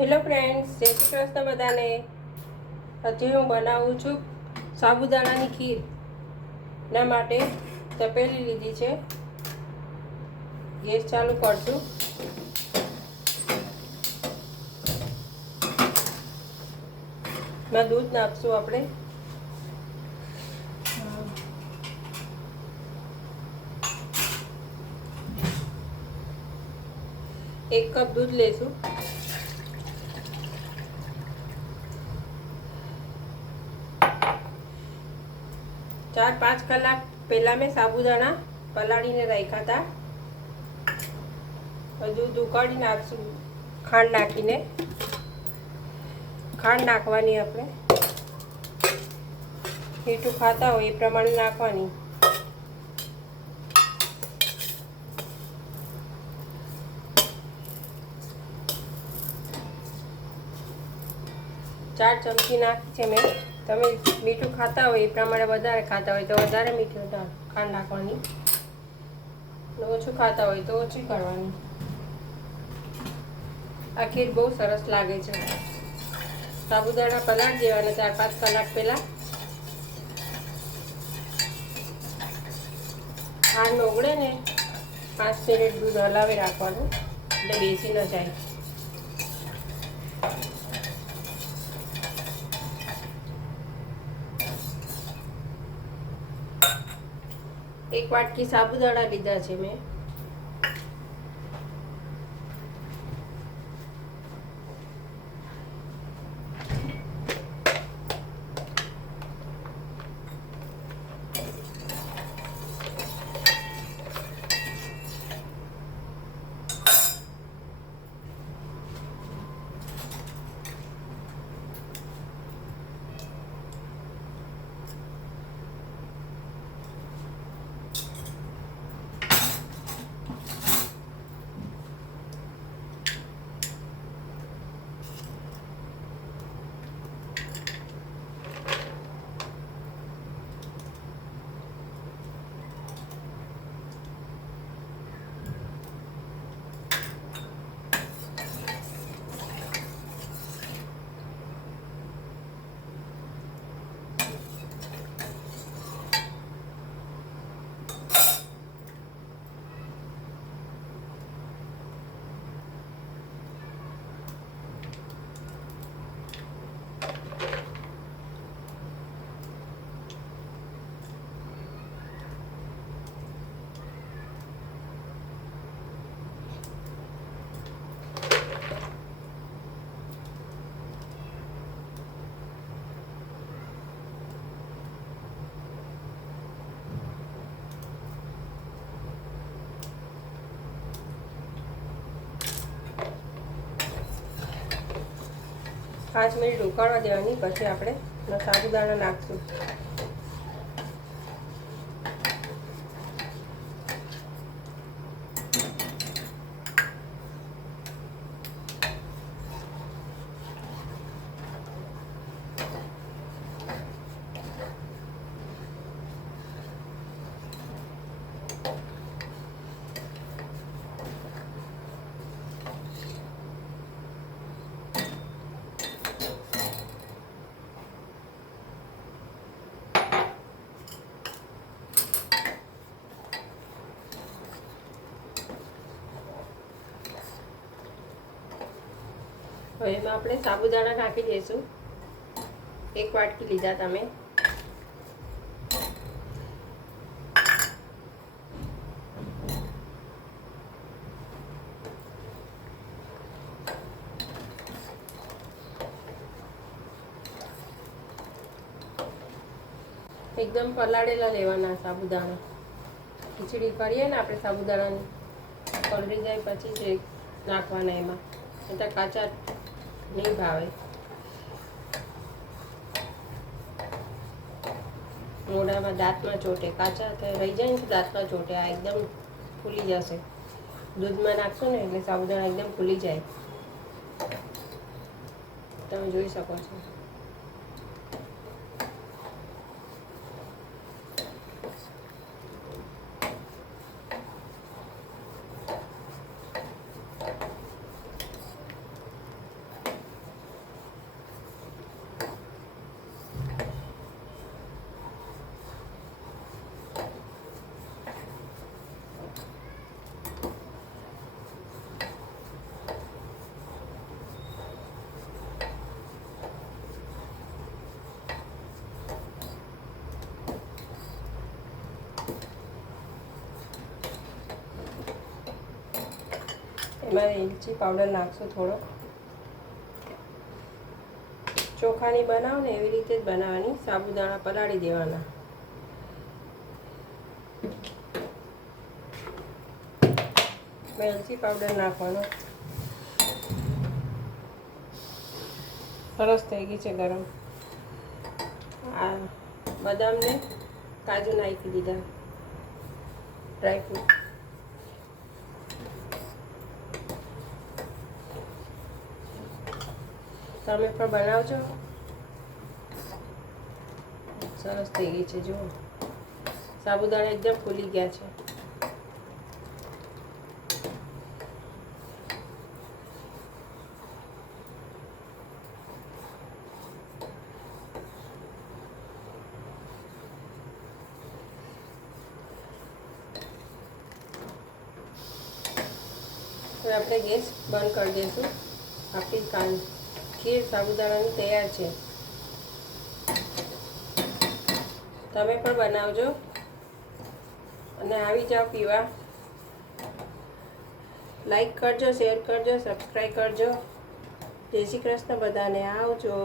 Hello friends, જય શ્રી કૃષ્ણ બધાને. આજે હું બનાવું છું સાબુદાણાની ખીર. એના માટે તપેલી લીધી છે. ગેસ ચાલુ કરશું. એમાં દૂધ નાખશું આપણે. એક કપ દૂધ લેશું. ચાર પાંચ કલાક પહેલાં મેં સાબુદાણા પલાળીને રાખ્યા હતા. દૂધ ઉકાળી નાખશું ખાંડ નાખીને. ખાંડ નાખવાની આપણે. મીઠું ખાતા હોય એ પ્રમાણે નાખવાની. ચાર ચમચી નાખી છે મેં. તમે મીઠું ખાતા હોય એ પ્રમાણે વધારે ખાતા હોય તો વધારે મીઠું ખાંડ નાખવાની, ઓછું ખાતા હોય તો ઓછી કરવાની. આ ખીર બહુ સરસ લાગે છે. સાબુદાણા પલાળી દેવાના 4-5 કલાક પહેલાં. ખાંડ ઓગળે ને 5 મિનિટ દૂધ હલાવી રાખવાનું એટલે બેસી ન જાય. એક વાટકી સાબુદાણા લીધા છે મેં. પાંચ મિનિટ ઉકાળવા દેવાની, પછી આપણે સાબુદાણા નાખશું. હવે એમાં આપણે સાબુદાણા નાખી દઈશું. એક વાટકી લીધા તમે. એકદમ પલાળેલા લેવાના સાબુદાણા. ખીચડી કરીએ ને આપણે સાબુદાણાની, પલળી જાય પછી જ નાખવાના એમાં, એટલે કાચા નહીં ભાવે. મોઢામાં દાંતમાં ચોટે, કાચા રહી જાય ને તો દાંતમાં ચોટે. આ એકદમ ફૂલી જશે. દૂધમાં નાખશો ને એટલે સાબુદાણા એકદમ ફૂલી જાય. તમે જોઈ શકો છો. એમાં એલચી પાવડર નાખશું થોડો. ચોખાની બનાવો ને એવી રીતે જ બનાવવાની. સાબુદાણા પલાળી દેવાના. એલચી પાવડર નાખવાનો. સરસ થઈ ગઈ છે ગરમ. આ બદામને કાજુ નાખી દીધા, ડ્રાયફ્રૂટ. તમે પણ બનાવજો. સરસ થઈ ગઈ છે. જુઓ, સાબુદાણા એકદમ ફૂલી ગયા છે. હવે આપણે ગેસ બંધ કરી દઈશું. આપણી ખીર સાબુદાણાની તૈયાર છે. તમે પણ બનાવજો અને આવી જાઓ પીવા. લાઈક કરજો, શેર કરજો, સબસ્ક્રાઈબ કરજો. જય શ્રી કૃષ્ણ બધાને. આવજો.